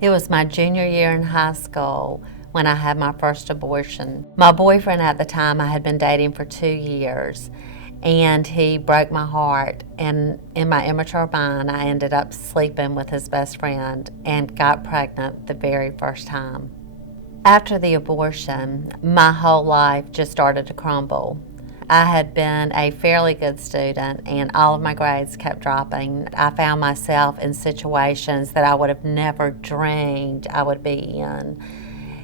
It was my junior year in high school when I had my first abortion. My boyfriend at the time, I had been dating for 2 years, and he broke my heart. And in my immature mind, I ended up sleeping with his best friend and got pregnant the very first time. After the abortion, my whole life just started to crumble. I had been a fairly good student and all of my grades kept dropping. I found myself in situations that I would have never dreamed I would be in.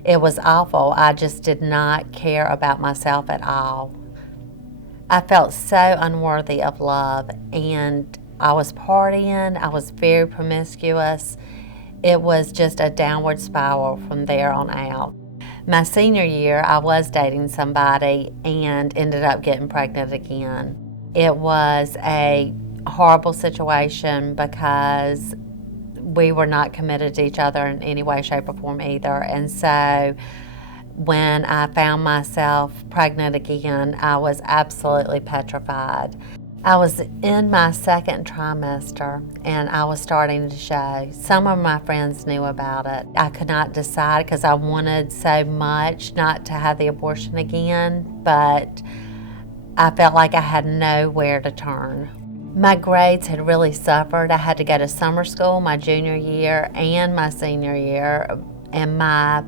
It was awful. I just did not care about myself at all. I felt so unworthy of love, and I was partying, I was very promiscuous. It was just a downward spiral from there on out. My senior year, I was dating somebody and ended up getting pregnant again. It was a horrible situation because we were not committed to each other in any way, shape, or form either. And so when I found myself pregnant again, I was absolutely petrified. I was in my second trimester and I was starting to show. Some of my friends knew about it. I could not decide because I wanted so much not to have the abortion again, but I felt like I had nowhere to turn. My grades had really suffered. I had to go to summer school my junior year and my senior year, and my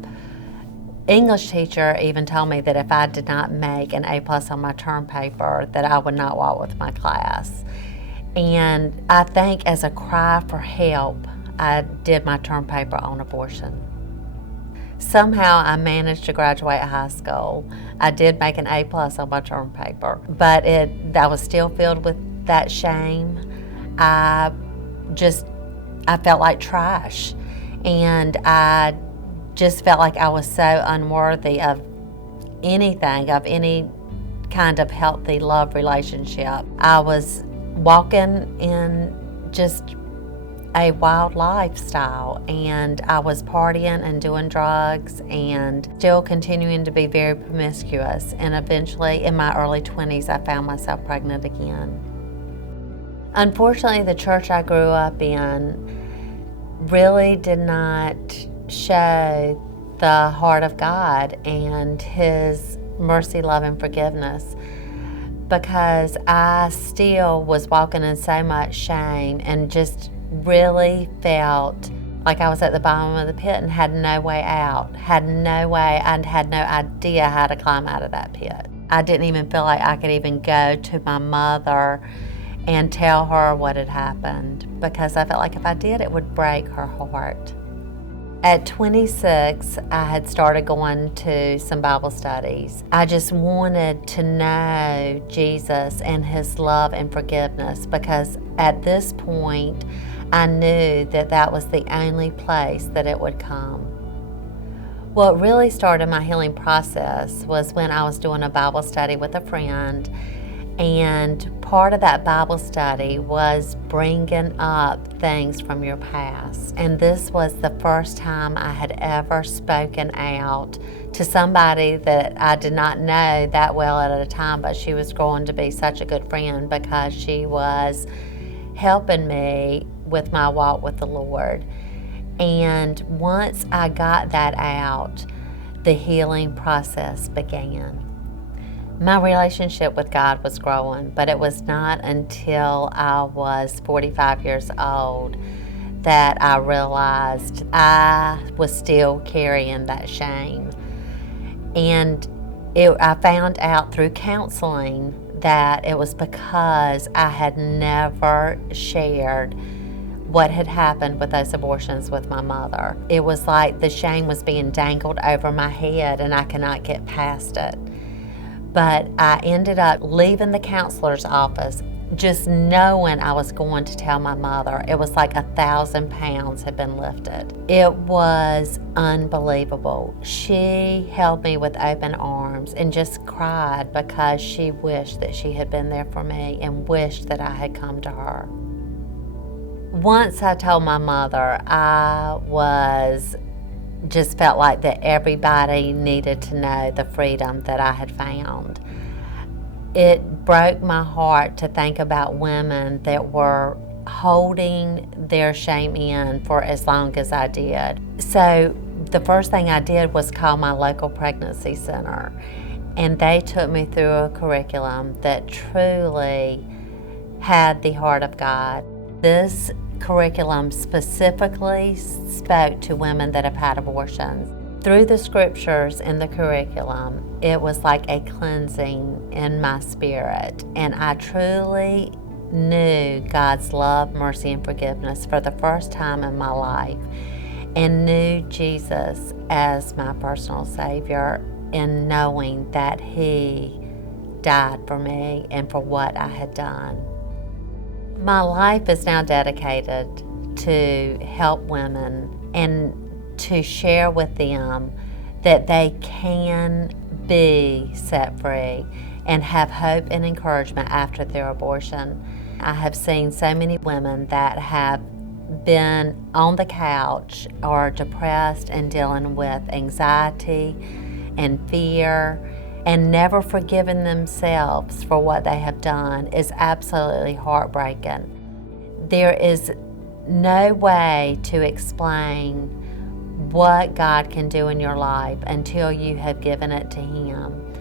English teacher even told me that if I did not make an A+ on my term paper, that I would not walk with my class. And I think as a cry for help, I did my term paper on abortion. Somehow I managed to graduate high school. I did make an A+ on my term paper, but I was still filled with that shame. I felt like trash, and I just felt like I was so unworthy of anything, of any kind of healthy love relationship. I was walking in just a wild lifestyle, and I was partying and doing drugs and still continuing to be very promiscuous. And eventually, in my early 20s, I found myself pregnant again. Unfortunately, the church I grew up in really did not show the heart of God and His mercy, love, and forgiveness, because I still was walking in so much shame and just really felt like I was at the bottom of the pit and had no way out, I had no idea how to climb out of that pit. I didn't even feel like I could even go to my mother and tell her what had happened, because I felt like if I did, it would break her heart. At 26, I had started going to some Bible studies. I just wanted to know Jesus and His love and forgiveness, because at this point, I knew that that was the only place that it would come. What really started my healing process was when I was doing a Bible study with a friend, and part of that Bible study was bringing up things from your past. And this was the first time I had ever spoken out to somebody that I did not know that well at a time, but she was growing to be such a good friend because she was helping me with my walk with the Lord. And once I got that out, the healing process began. My relationship with God was growing, but it was not until I was 45 years old that I realized I was still carrying that shame. And I found out through counseling that it was because I had never shared what had happened with those abortions with my mother. It was like the shame was being dangled over my head and I could not get past it. But I ended up leaving the counselor's office just knowing I was going to tell my mother. It was like 1,000 pounds had been lifted. It was unbelievable. She held me with open arms and just cried because she wished that she had been there for me and wished that I had come to her. Once I told my mother, I just felt like that everybody needed to know the freedom that I had found. It broke my heart to think about women that were holding their shame in for as long as I did. So the first thing I did was call my local pregnancy center, and they took me through a curriculum that truly had the heart of God. This curriculum specifically spoke to women that have had abortions. Through the scriptures in the curriculum, it was like a cleansing in my spirit, and I truly knew God's love, mercy, and forgiveness for the first time in my life, and knew Jesus as my personal Savior, in knowing that He died for me and for what I had done. My life is now dedicated to help women and to share with them that they can be set free and have hope and encouragement after their abortion. I have seen so many women that have been on the couch or depressed and dealing with anxiety and fear and never forgiven themselves for what they have done. Is absolutely heartbreaking. There is no way to explain what God can do in your life until you have given it to Him.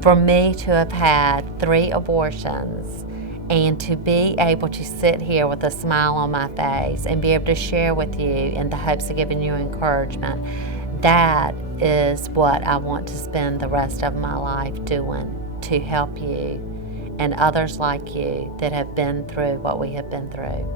For me to have had 3 abortions and to be able to sit here with a smile on my face and be able to share with you in the hopes of giving you encouragement, that is what I want to spend the rest of my life doing, to help you and others like you that have been through what we have been through.